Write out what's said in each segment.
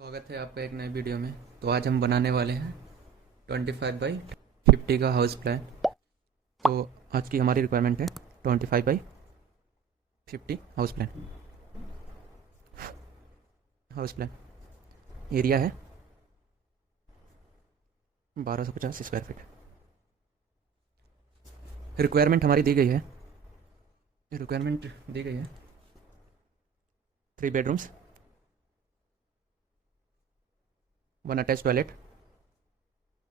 स्वागत है आपका एक नए वीडियो में। तो आज हम बनाने वाले हैं 25 बाई 50 का हाउस प्लान। तो आज की हमारी रिक्वायरमेंट है 25 बाई 50 हाउस प्लान। एरिया है 1250 स्क्वायर फीट। रिक्वायरमेंट हमारी दी गई है। 3 bedrooms, 1 attach toilet,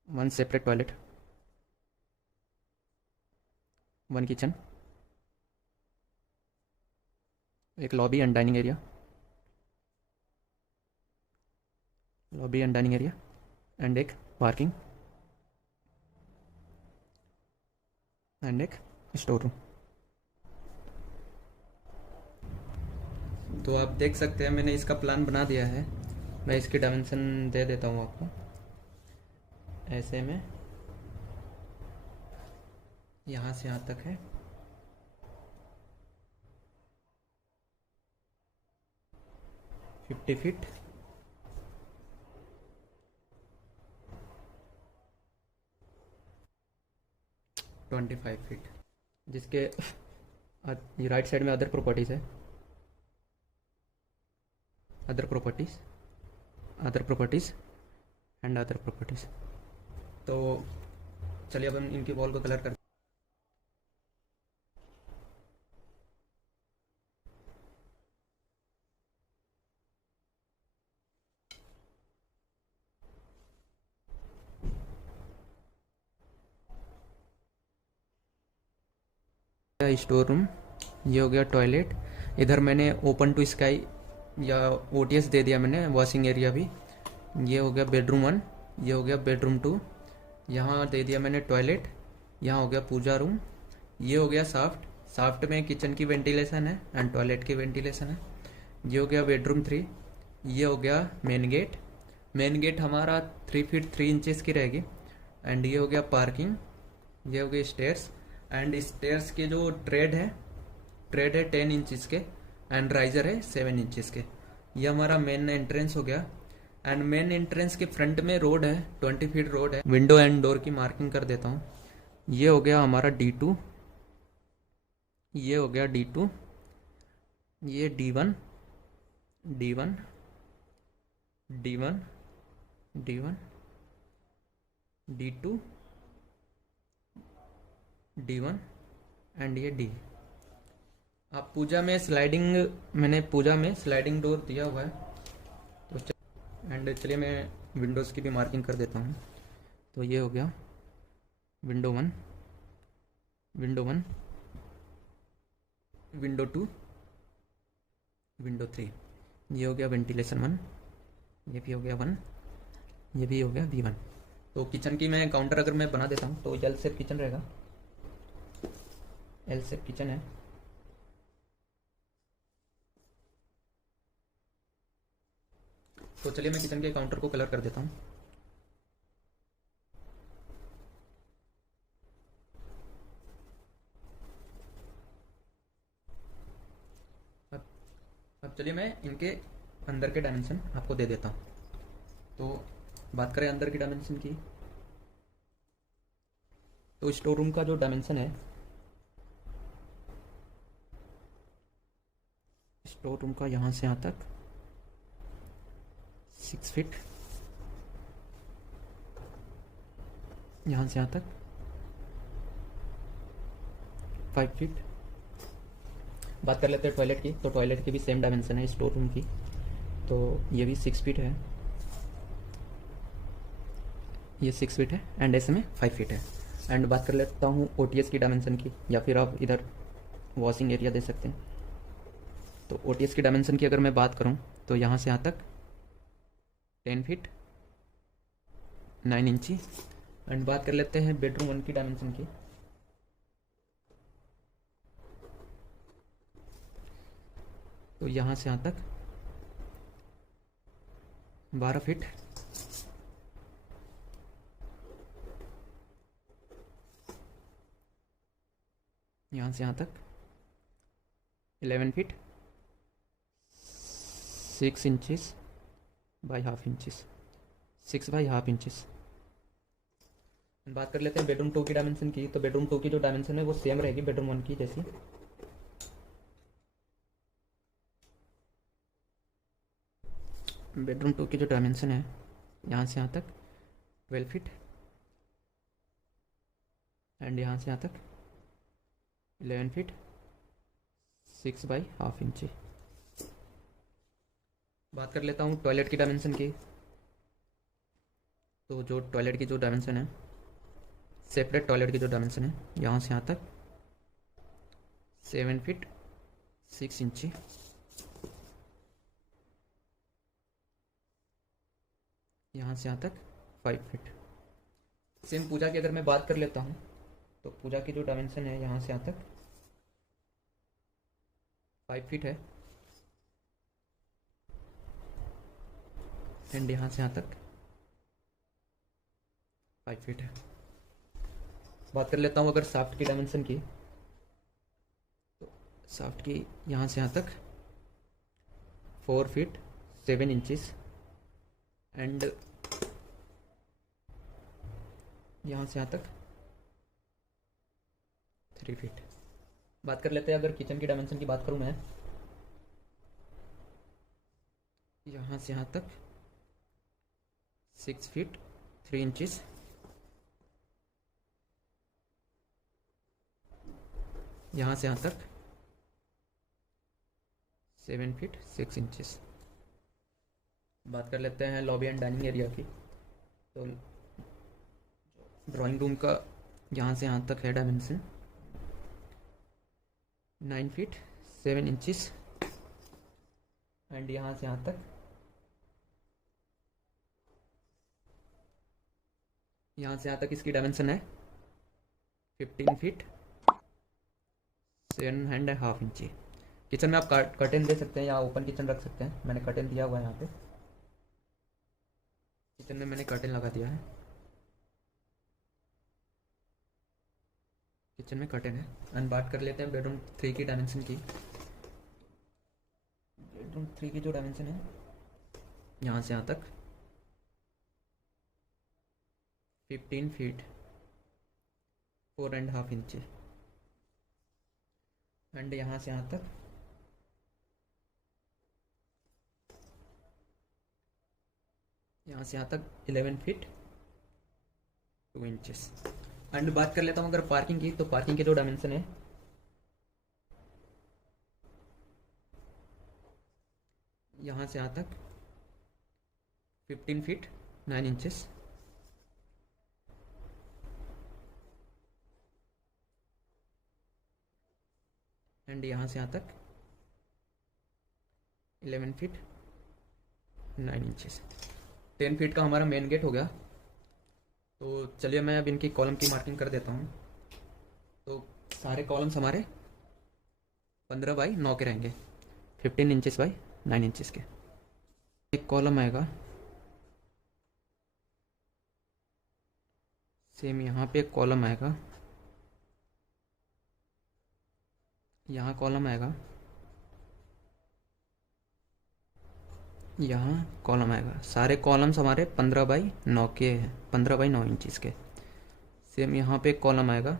1 separate toilet, 1 kitchen, एक lobby and dining area and एक पार्किंग एंड एक स्टोर रूम। तो आप देख सकते हैं मैंने इसका प्लान बना दिया है। मैं इसकी डायमेंशन दे देता हूँ आपको। ऐसे में यहाँ से यहाँ तक है 50 फीट, 25 फीट। जिसके राइट साइड में अदर प्रॉपर्टीज़ है, other properties and other properties. तो चलिए अब हम इनकी वॉल को कलर करते हैं। स्टोर रूम, ये हो गया टॉयलेट। इधर मैंने ओपन टू स्काई या ओटीएस दे दिया मैंने, वॉशिंग एरिया भी। ये हो गया बेडरूम 1, ये हो गया बेडरूम 2। यहाँ दे दिया मैंने टॉयलेट। यहाँ हो गया पूजा रूम। ये हो गया साफ्ट में किचन की वेंटिलेशन है एंड टॉयलेट की वेंटिलेशन है। ये हो गया बेडरूम 3। ये हो गया मेन गेट हमारा 3 फीट 3 इंचेस की रहेगी। एंड ये हो गया पार्किंग। ये हो गई स्टेयर्स एंड स्टेयर्स के जो ट्रेड है 10 इंचेस के एंड राइजर है 7 इंचेस के। ये हमारा मेन एंट्रेंस हो गया। एंड मेन एंट्रेंस के फ्रंट में रोड है, 20 फीट रोड है। विंडो एंड डोर की मार्किंग कर देता हूँ। ये हो गया हमारा D2, ये हो गया D2, ये D1, D1, D1, D1, D2, D1 and ये D। आप मैंने पूजा में स्लाइडिंग डोर दिया हुआ है। तो एंड चलिए मैं विंडोज़ की भी मार्किंग कर देता हूँ। तो ये हो गया विंडो 1, विंडो 2, विंडो 3। ये हो गया वेंटिलेशन 1, ये भी हो गया 1, ये भी हो गया V1। तो किचन की मैं काउंटर अगर मैं बना देता हूँ तो एल शेप किचन रहेगा, एल शेप किचन है। तो चलिए मैं किचन के काउंटर को कलर कर देता हूँ। अब चलिए मैं इनके अंदर के डायमेंशन आपको दे देता हूँ। तो बात करें अंदर की डायमेंशन की, तो स्टोर रूम का जो डायमेंशन है, स्टोर रूम का यहाँ से यहाँ तक 6 फीट, यहाँ से यहाँ तक 5 फीट। बात कर लेते हैं टॉयलेट की। तो टॉयलेट की भी सेम डायमेंशन है स्टोर रूम की। तो ये भी 6 फीट है, ये 6 फीट है एंड ऐसे में 5 फीट है। एंड बात कर लेता हूँ ओटीएस की डायमेंशन की, या फिर आप इधर वॉशिंग एरिया दे सकते हैं। तो ओटीएस की डायमेंशन की अगर मैं बात करूँ तो यहाँ से यहाँ तक 10 फीट 9 इंची। एंड बात कर लेते हैं बेडरूम 1 की डायमेंशन की। तो यहाँ से यहाँ तक 12 फीट, यहाँ से यहाँ तक 11 feet 6 inches by half inches, 6 by half inches. बात कर लेते हैं बेडरूम 2 की डायमेंशन की। तो बेडरूम 2 की जो डायमेंशन है वो सेम रहेगी बेडरूम 1 की जैसी। बेडरूम 2 की जो डायमेंशन है यहाँ से यहाँ तक 12 फीट, एंड यहाँ से यहाँ तक 11 फीट, 6 बाई हाफ इंची। बात कर लेता हूँ टॉयलेट की डायमेंशन की। तो जो टॉयलेट की जो डायमेंशन है, सेपरेट टॉयलेट की जो डायमेंशन है यहाँ से यहाँ तक 7 फीट 6 इंची, यहाँ से यहाँ तक 5 फीट। सेम पूजा की अगर मैं बात कर लेता हूँ तो पूजा की जो डायमेंशन है यहाँ से यहाँ तक 5 फीट है, एंड यहाँ से यहाँ तक 5 फीट है। बात कर लेता हूँ अगर शाफ्ट की डायमेंशन की। तो शाफ्ट की यहाँ से यहाँ तक 4 फीट 7 इंचेस, एंड यहाँ से यहाँ तक 3 फीट। बात कर लेते हैं अगर किचन की डायमेंशन की बात करूँ मैं, यहाँ से यहाँ तक 6 फीट 3 इंचेस, यहाँ से यहाँ तक 7 फीट 6 इंचेस। बात कर लेते हैं लॉबी एंड डाइनिंग एरिया की। तो ड्राइंग रूम का यहाँ से यहाँ तक है डायमेंशन 9 फीट 7 इंचेस, एंड यहाँ से यहाँ तक इसकी डायमेंशन है 15 फीट 7.5 इंची। किचन में आप कर्टेन दे सकते हैं या ओपन किचन रख सकते हैं। मैंने कर्टेन दिया हुआ है यहाँ पे, किचन में मैंने कर्टेन लगा दिया है, किचन में कर्टेन है। एंड बात कर लेते हैं बेडरूम 3 की डायमेंशन की। बेडरूम 3 की जो डायमेंशन है यहाँ से यहाँ तक 15 फीट 4.5 इंची, एंड यहाँ से यहाँ तक 11 फीट 2 इंचेस। एंड बात कर लेता हूँ अगर पार्किंग की। तो पार्किंग की जो डायमेंशन है यहाँ से यहाँ तक 15 फीट 9 इंचेस, एंड यहाँ से यहाँ तक 11 फीट 9 इंचेस। 10 फीट का हमारा मेन गेट हो गया। तो चलिए मैं अब इनकी कॉलम की मार्किंग कर देता हूँ। तो सारे कॉलम्स हमारे 15 बाई 9 के रहेंगे, 15 इंचेस बाई 9 इंचेस के। एक कॉलम आएगा, सेम यहाँ पे एक कॉलम आएगा, यहाँ कॉलम आएगा, यहाँ कॉलम आएगा। सारे कॉलम्स हमारे 15 बाई 9 के हैं, 15 बाई 9 इंचेस के। सेम यहाँ पे एक कॉलम आएगा,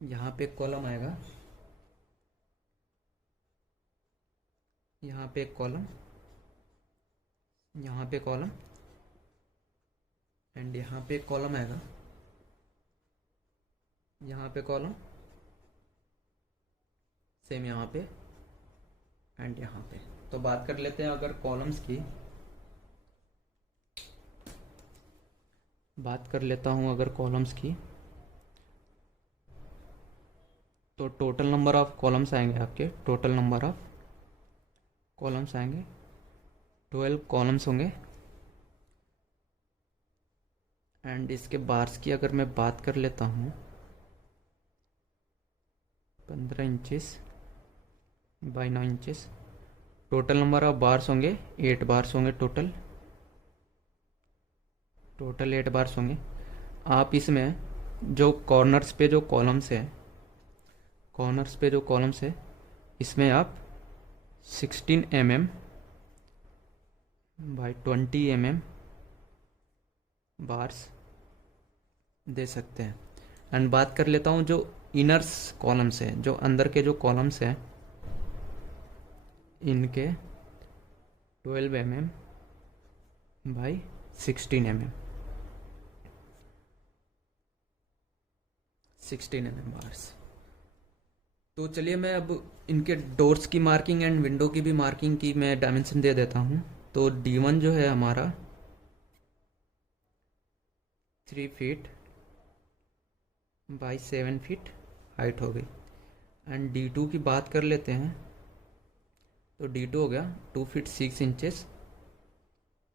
यहाँ पे एक कॉलम आएगा, यहाँ पे एक कॉलम, यहाँ पे कॉलम, एंड यहाँ पे एक कॉलम आएगा, यहाँ पे कॉलम, सेम यहाँ पे, एंड यहाँ पे। तो बात कर लेते हैं अगर कॉलम्स की। बात कर लेता हूँ अगर कॉलम्स की। तो टोटल नंबर ऑफ कॉलम्स आएंगे आपके, टोटल नंबर ऑफ कॉलम्स आएंगे 12 कॉलम्स होंगे। एंड इसके बार्स की अगर मैं बात कर लेता हूँ 15 inches by 9 inches. Total number of bars होंगे 8 बार्स होंगे, टोटल 8 बार्स होंगे। आप इसमें जो कॉर्नर्स पे जो कॉलम्स है, इसमें आप 16 mm बाई 20 mm बार्स दे सकते हैं। एंड बात कर लेता हूँ जो इनर्स कॉलम्स है, जो अंदर के जो कॉलम्स हैं इनके 12 mm बाई 16 mm बार्स। तो चलिए मैं अब इनके डोर्स की मार्किंग एंड विंडो की भी मार्किंग की मैं डायमेंशन दे देता हूँ। तो D1 जो है हमारा 3 फीट बाई 7 फीट हाइट हो गई। एंड D2 की बात कर लेते हैं। तो D2 हो गया 2 feet 6 inches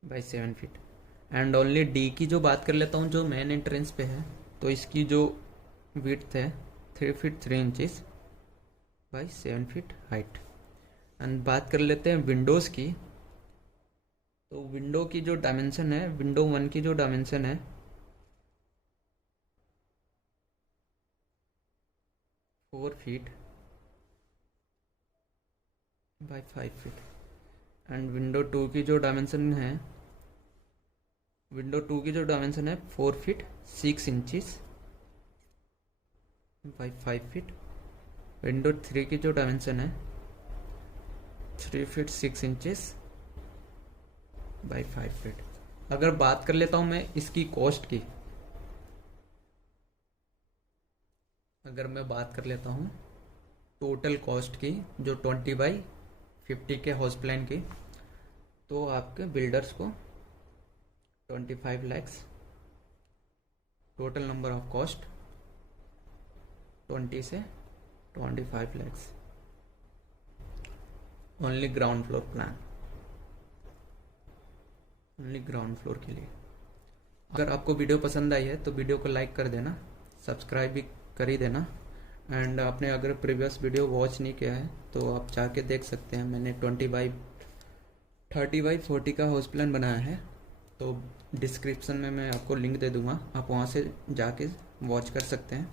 by 7 feet. And only D की जो बात कर लेता हूँ जो मेन एंट्रेंस पे है, तो इसकी जो विड्थ है 3 feet 3 inches by 7 feet height. And बात कर लेते हैं विंडोज़ की। तो विंडो की जो डायमेंशन है, विंडो 1 की जो डायमेंशन है 4 feet by 5 feet. And window 2 की जो डायमेंशन है, विंडो 2 की जो डायमेंशन है 4 feet 6 inches by 5 feet. Window 3 की जो डायमेंशन है 3 फीट 6 इंचेस बाई 5 फीट। अगर बात कर लेता हूँ मैं इसकी कॉस्ट की, अगर मैं बात कर लेता हूँ टोटल कॉस्ट की जो 20x50 के हाउस प्लान की, तो आपके बिल्डर्स को 25 lakhs total number of cost 20 से 25 lakhs only ground floor plan, only ground floor के लिए। अगर आपको वीडियो पसंद आई है तो वीडियो को लाइक कर देना, सब्सक्राइब भी कर ही देना। एंड आपने अगर प्रीवियस वीडियो वॉच नहीं किया है तो आप जाके देख सकते हैं। मैंने 20x30x40 का हाउस प्लान बनाया है, तो डिस्क्रिप्शन में मैं आपको लिंक दे दूंगा, आप वहाँ से जाके वॉच कर सकते हैं।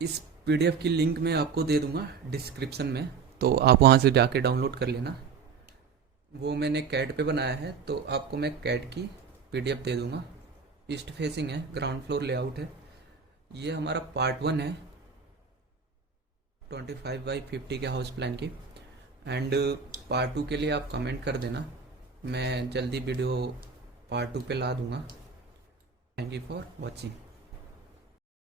इस PDF की लिंक मैं आपको दे दूंगा डिस्क्रिप्शन में, तो आप वहाँ से जाके डाउनलोड कर लेना। वो मैंने कैड पे बनाया है, तो आपको मैं कैड की PDF दे दूंगा। ईस्ट फेसिंग है, ग्राउंड फ्लोर लेआउट है। ये हमारा पार्ट 1 है 25x50 के हाउस प्लान की। एंड पार्ट 2 के लिए आप कमेंट कर देना, मैं जल्दी वीडियो पार्ट 2 पे ला दूंगा। Thank you for watching.